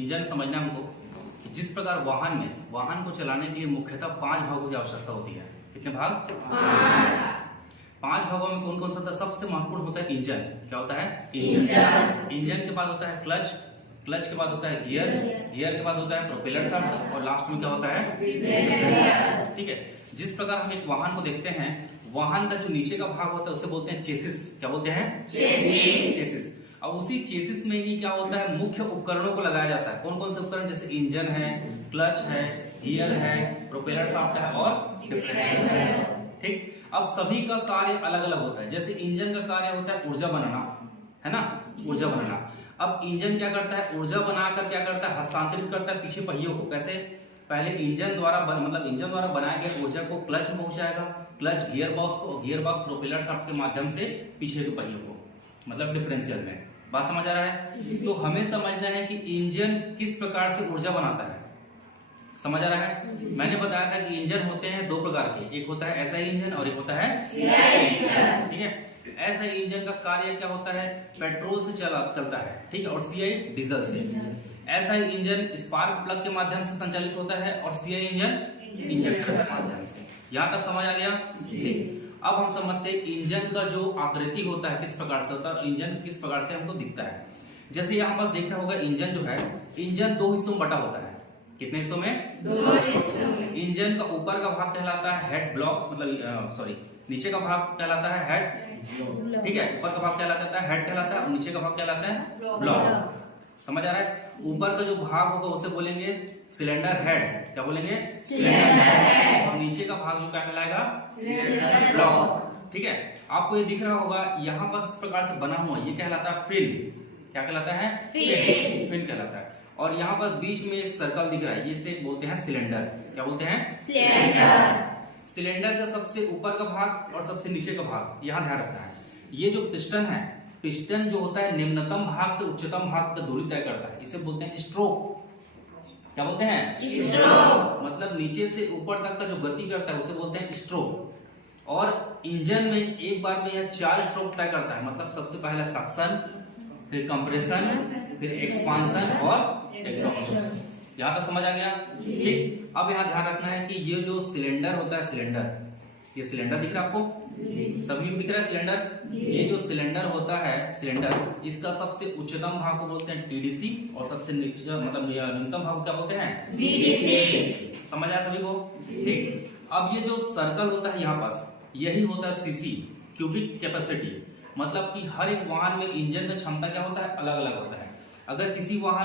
Engine समझना हमको। जिस प्रकार वाहन को चलाने के लिए मुख्यतः 5 भागों की आवश्यकता होती है। कितने भाग? 5 भागों में कौन कौन सा होता है? सबसे महत्वपूर्ण होता है इंजन। क्या होता है? इंजन के बाद होता है क्लच के बाद होता है गियर के बाद होता है प्रोपेलर शाफ्ट और लास्ट में क्या होता है? ठीक है। जिस प्रकार हम एक वाहन को देखते हैं, वाहन का जो नीचे का भाग होता है उसे बोलते हैं चेसिस। क्या बोलते हैं? चेसिस। अब उसी चेसिस में ही क्या होता है? मुख्य उपकरणों को लगाया जाता है। कौन कौन से उपकरण? जैसे इंजन है, क्लच है, गियर है, प्रोपेलर शाफ्ट है और डिफरेंशियल है। ठीक। अब सभी का कार्य अलग अलग होता है। जैसे इंजन का कार्य होता है ऊर्जा बनाना, है ना, ऊर्जा बनाना। अब इंजन क्या करता है? ऊर्जा बनाकर क्या करता है? हस्तांतरित करता है पीछे पहियों को। कैसे? पहले इंजन द्वारा बनाया गया ऊर्जा को क्लच में पहुंचाएगा, clutch gear box propeller shaft के माध्यम से पीछे के पहियों को, मतलब डिफरेंशियल में। बात समझ आ रहा है? तो हमें समझना है कि इंजन किस प्रकार से ऊर्जा बनाता है। समझ आ रहा है? मैंने बताया था कि इंजन होते हैं 2 प्रकार के, एक होता है एसआई इंजन और एक होता है सीआई इंजन। ठीक है। एसआई इंजन का कार्य क्या होता है? पेट्रोल से चलता है, ठीक है, और सीआई डीजल से। एसआई इंजन स्पार्क प्लग के माध्यम से संचालित होता है और सीआई इंजन इंजेक्टर के माध्यम से। यहां तक समझ आ गया? ठीक। अब हम समझते हैं इंजन का जो आकृति होता है किस प्रकार से होता है और इंजन किस प्रकार से हमको दिखता है। जैसे यहाँ पास देखा होगा, इंजन जो है, इंजन 2 हिस्सों में बटा होता है। कितने हिस्सों में? 2 हिस्सों में। इंजन का ऊपर का भाग कहलाता है हेड ब्लॉक, मतलब नीचे का भाग कहलाता है हेड। ठीक है। ऊपर का भाग कहलाता है हेड कहलाता है और नीचे का भाग कहलाता है ब्लॉक। समझ आ रहा है? ऊपर का जो भाग होगा उसे बोलेंगे सिलेंडर हेड। क्या बोलेंगे? Cylinder head. और नीचे का भाग जो क्या कहलाएगा? Cylinder block. ठीक है। आपको ये दिख रहा होगा, यहाँ पर इस प्रकार से बना हुआ, ये कहलाता है फिन। क्या कहलाता है? फिन कहलाता है। और यहाँ पर बीच में एक सर्कल दिख रहा है, ये से बोलते हैं सिलेंडर। क्या बोलते हैं? सिलेंडर। सिलेंडर का सबसे ऊपर का भाग और सबसे नीचे का भाग, यहाँ ध्यान रखना है। ये जो पिस्टन है, पिस्टन जो होता है निम्नतम भाग से उच्चतम भाग तक दूरी तय करता है, इसे बोलते हैं स्ट्रोक। क्या बोलते हैं? स्ट्रोक। मतलब नीचे से ऊपर तक का जो गति करता है उसे बोलते हैं स्ट्रोक। और इंजन में एक बार में यह 4 स्ट्रोक तय करता है। मतलब सबसे पहला सक्शन, फिर कंप्रेशन, फिर एक्सपांशन और एक्सॉर्प्शन। यहाँ तक समझ आ गया? ठीक। अब यहाँ ध्यान रखना है कि ये जो सिलेंडर होता है, ये सिलेंडर दिख रहा है आपको? सभी को दिख रहा है सिलेंडर? ये जो सिलेंडर होता है, इसका सबसे उच्चतम भाग को बोलते हैं टीडीसी और सबसे नीचे मतलब न्यूनतम भाग को क्या बोलते हैं? बीडीसी। समझ आया सभी को? ठीक। अब ये जो सर्कल होता है यहाँ पास, यही होता है सीसी, क्यूबिक कैपेसिटी। मतलब कि हर एक वाहन में इंजन का क्षमता क्या होता है? अलग अलग होता है। अगर किसी वाहन